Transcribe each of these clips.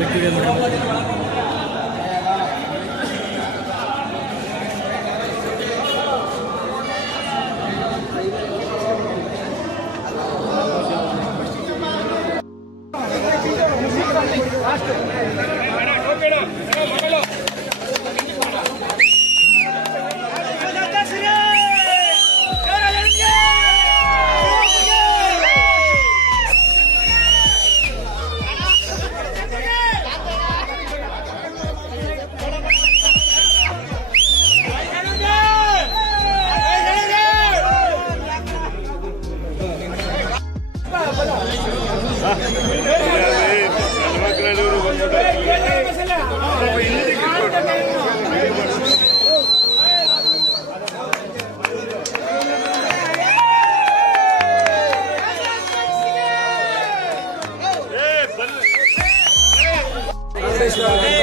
വ്യക്തിഗത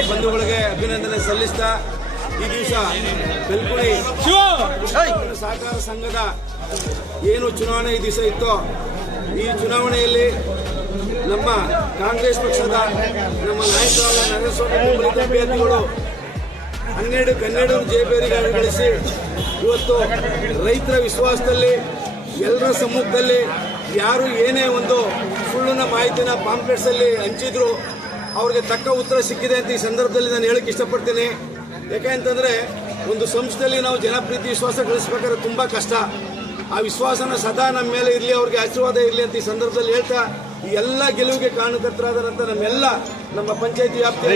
ಬಂಧುಗಳಿಗೆ ಅಭಿನಂದನೆ ಸಲ್ಲಿಸ್ತಾ ಈ ದಿವಸ ಬೆಲ್ಕುಳಿ ಸಹಕಾರ ಸಂಘದ ಏನು ಚುನಾವಣೆ ಈ ದಿವಸ ಇತ್ತು, ಈ ಚುನಾವಣೆಯಲ್ಲಿ ನಮ್ಮ ಕಾಂಗ್ರೆಸ್ ಪಕ್ಷದ ನಮ್ಮ ನಾಯಕರಾದ ಬೆಂಬಲಿತ ಅಭ್ಯರ್ಥಿಗಳು ಹನ್ನೆರಡು ಕನ್ನೆರಡು ಜಯಭೇರಿಗಳನ್ನು ಗಳಿಸಿ, ಇವತ್ತು ರೈತರ ವಿಶ್ವಾಸದಲ್ಲಿ, ಎಲ್ಲರ ಸಮ್ಮುಖದಲ್ಲಿ, ಯಾರು ಏನೇ ಒಂದು ಸುಳ್ಳಿನ ಮಾಹಿತಿನ ಪಾಂಪ್ಲೆಟ್ಸಲ್ಲಿ ಹಂಚಿದ್ರು, ಅವ್ರಿಗೆ ತಕ್ಕ ಉತ್ತರ ಸಿಕ್ಕಿದೆ ಅಂತ ಈ ಸಂದರ್ಭದಲ್ಲಿ ನಾನು ಹೇಳಕ್ಕೆ ಇಷ್ಟಪಡ್ತೀನಿ. ಯಾಕೆ ಅಂತಂದರೆ, ಒಂದು ಸಂಸ್ಥೆಯಲ್ಲಿ ನಾವು ಜನಪ್ರೀತಿ, ವಿಶ್ವಾಸ ಗಳಿಸ್ಬೇಕಾದ್ರೆ ತುಂಬ ಕಷ್ಟ. ಆ ವಿಶ್ವಾಸನ ಸದಾ ನಮ್ಮ ಮೇಲೆ ಇರಲಿ ಅವ್ರಿಗೆ ಆಶೀರ್ವಾದ ಇರಲಿ ಅಂತ ಈ ಸಂದರ್ಭದಲ್ಲಿ ಹೇಳ್ತಾ ಈ ಎಲ್ಲ ಗೆಲುವಿಗೆ ಕಾರಣಕರ್ತರಾದಂತ ನಮ್ಮೆಲ್ಲ ನಮ್ಮ ಪಂಚಾಯತಿ ವ್ಯಾಪ್ತಿಯ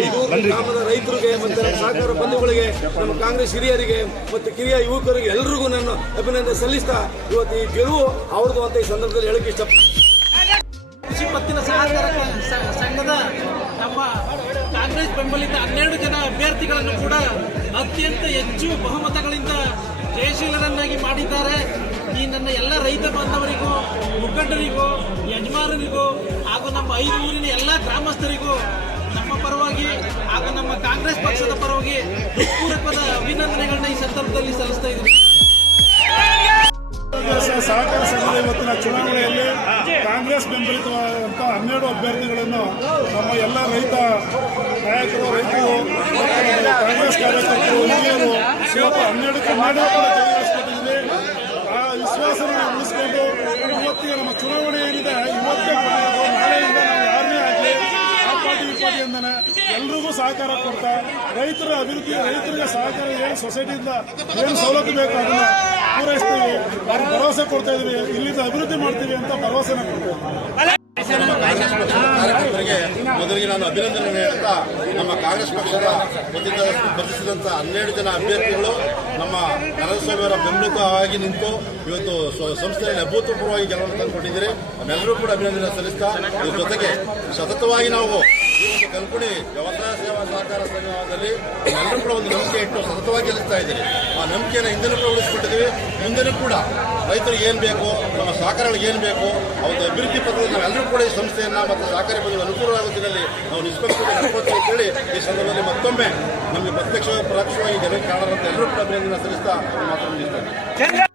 ಗ್ರಾಮದ ರೈತರಿಗೆ ಮತ್ತು ನಮ್ಮ ಸಹಕಾರ ಬಂಧುಗಳಿಗೆ ನಮ್ಮ ಕಾಂಗ್ರೆಸ್ ಹಿರಿಯರಿಗೆ ಮತ್ತು ಕಿರಿಯ ಯುವಕರಿಗೆ ಎಲ್ರಿಗೂ ನಾನು ಅಭಿನಂದನೆ ಸಲ್ಲಿಸ್ತಾ ಇವತ್ತು ಈ ಗೆಲುವು ಅವ್ರದ್ದು ಅಂತ ಈ ಸಂದರ್ಭದಲ್ಲಿ ಹೇಳಕ್ಕೆ ಇಷ್ಟ ಕೃಷಿ ಪತ್ತಿನ ಸಹಕಾರ ಸಂಘದ ನಮ್ಮ ಕಾಂಗ್ರೆಸ್ ಬೆಂಬಲಿತ ಹನ್ನೆರಡು ಜನ ಅಭ್ಯರ್ಥಿಗಳನ್ನು ಕೂಡ ಅತ್ಯಂತ ಹೆಚ್ಚು ಬಹುಮತಗಳಿಂದ ಜಯಶೀಲರನ್ನಾಗಿ ಮಾಡಿದ್ದಾರೆ. ನನ್ನ ಎಲ್ಲ ರೈತ ಬಾಂಧವರಿಗೂ, ಮುಖಂಡರಿಗೂ, ಯಜಮಾನರಿಗೂ, ಹಾಗೂ ನಮ್ಮ ಐದು ಊರಿನ ಎಲ್ಲ ಗ್ರಾಮಸ್ಥರಿಗೂ ನಮ್ಮ ಪರವಾಗಿ ಹಾಗೂ ನಮ್ಮ ಕಾಂಗ್ರೆಸ್ ಪಕ್ಷದ ಪರವಾಗಿ ಪೂರಕವಾದ ಅಭಿನಂದನೆಗಳನ್ನ ಈ ಸಂದರ್ಭದಲ್ಲಿ ಸಲ್ಲಿಸ್ತಾ ಇದ್ದೀನಿ ಸಹಕಾರ ಸಂಘದ ಇವತ್ತಿನ ಚುನಾವಣೆಯಲ್ಲಿ ಕಾಂಗ್ರೆಸ್ ಬೆಂಬಲಿತವಾದಂಥ ಹನ್ನೆರಡು ಅಭ್ಯರ್ಥಿಗಳನ್ನು ನಮ್ಮ ಎಲ್ಲ ರೈತ ನಾಯಕರು, ರೈತರು, ಕಾಂಗ್ರೆಸ್ ಕಾರ್ಯಕರ್ತರು, ಹಿರಿಯರು ಇವತ್ತು ಜಯಗಳಿಸ್ಕೊಟ್ಟಿದ್ದೀವಿ ಆ ಉಳಿಸಿಕೊಂಡು ಇವತ್ತಿಗೆ ನಮ್ಮ ಚುನಾವಣೆ ಏನಿದೆ ಇವತ್ತೇ ನಾಳೆಯಿಂದ ನಾವು ಯಾರನ್ನೇ ಆಗಲಿ ಆ ಪಾರ್ಟಿ, ಈ ಪಾರ್ಟಿ ಎಲ್ರಿಗೂ ಸಹಕಾರ ಕೊಡ್ತಾ, ರೈತರ ಅಭಿವೃದ್ಧಿ, ರೈತರಿಗೆ ಸಹಕಾರ, ಏನು ಸೊಸೈಟಿಯಿಂದ ಏನು ಸವಲತ್ತು ಬೇಕು ಅದನ್ನ ಪೂರೈಸ್ತೀವಿ, ಅವ್ರಿಗೆ ಭರವಸೆ ಕೊಡ್ತಾ ಇದೀವಿ, ಇಲ್ಲಿಂದ ಅಭಿವೃದ್ಧಿ ಮಾಡ್ತೀವಿ ಅಂತ ಭರವಸೆನ ಕೊಡ್ತೀವಿ ಮೊದಲಿಗೆ ನಾನು ಅಭಿನಂದನೆ ಹೇಳ್ತಾ, ನಮ್ಮ ಕಾಂಗ್ರೆಸ್ ಪಕ್ಷದ ಸ್ಪರ್ಧಿಸಿದಂಥ ಹನ್ನೆರಡು ಜನ ಅಭ್ಯರ್ಥಿಗಳು ನಮ್ಮ ನರಸ್ವಾಮಿ ಅವರ ಬೆಂಬಲಿತವಾಗಿ ನಿಂತು ಇವತ್ತು ಸಂಸ್ಥೆಯಲ್ಲಿ ಅಭೂತಪೂರ್ವವಾಗಿ ಗೆಲುವನ್ನು ತಂದುಕೊಟ್ಟಿದ್ದೀರಿ. ನಮ್ಮೆಲ್ಲರೂ ಕೂಡ ಅಭಿನಂದನೆ ಸಲ್ಲಿಸ್ತಾ, ಇದ್ರ ಜೊತೆಗೆ ಸತತವಾಗಿ ನಾವು ಈ ಒಂದು ಕಲ್ಪುಣಿ ವ್ಯವಸಾಯ ಸೇವಾ ಸಹಕಾರ ಸಂಘದಲ್ಲಿ ಎಲ್ಲರೂ ಕೂಡ ಒಂದು ನಂಬಿಕೆ ಇಟ್ಟು ಸತತವಾಗಿ ಗೆಲ್ಲಿಸ್ತಾ ಇದ್ದೀರಿ. ಆ ನಂಬಿಕೆಯನ್ನು ಹಿಂದಿನ ಕೂಡ ಉಳಿಸ್ಕೊಟ್ಟಿದ್ದೀವಿ ಮುಂದಿನ ಕೂಡ ರೈತರಿಗೆ ಏನು ಬೇಕು, ನಮ್ಮ ಸಹಕಾರಗಳಿಗೆ ಏನು ಬೇಕು ಅವರ ಒಂದು ಅಭಿವೃದ್ಧಿ ಪತ್ರದಲ್ಲಿ ನಾವೆಲ್ಲರೂ ಕೂಡ ಈ ಸಂಸ್ಥೆಯನ್ನು ಮತ್ತು ಸಹಕಾರಿ ಬಂಧುಗಳು ನಿಟ್ಟಿನಲ್ಲಿ ನಾವು ನಿಷ್ಪಕ್ಷವಾಗಿ ಹೇಳಿ ಈ ಸಂದರ್ಭದಲ್ಲಿ ಮತ್ತೊಮ್ಮೆ ನಮಗೆ ಪ್ರತ್ಯಕ್ಷವಾಗಿ, ಪರೋಕ್ಷವಾಗಿ ಜನಕ್ಕೆ ಕಾರಣರಂತ ಎಲ್ಲರೂ ಕೂಡ ಅಭಿನಂದನೆ ಸಲ್ಲಿಸ್ತಾ ಇದ್ದೀನಿ.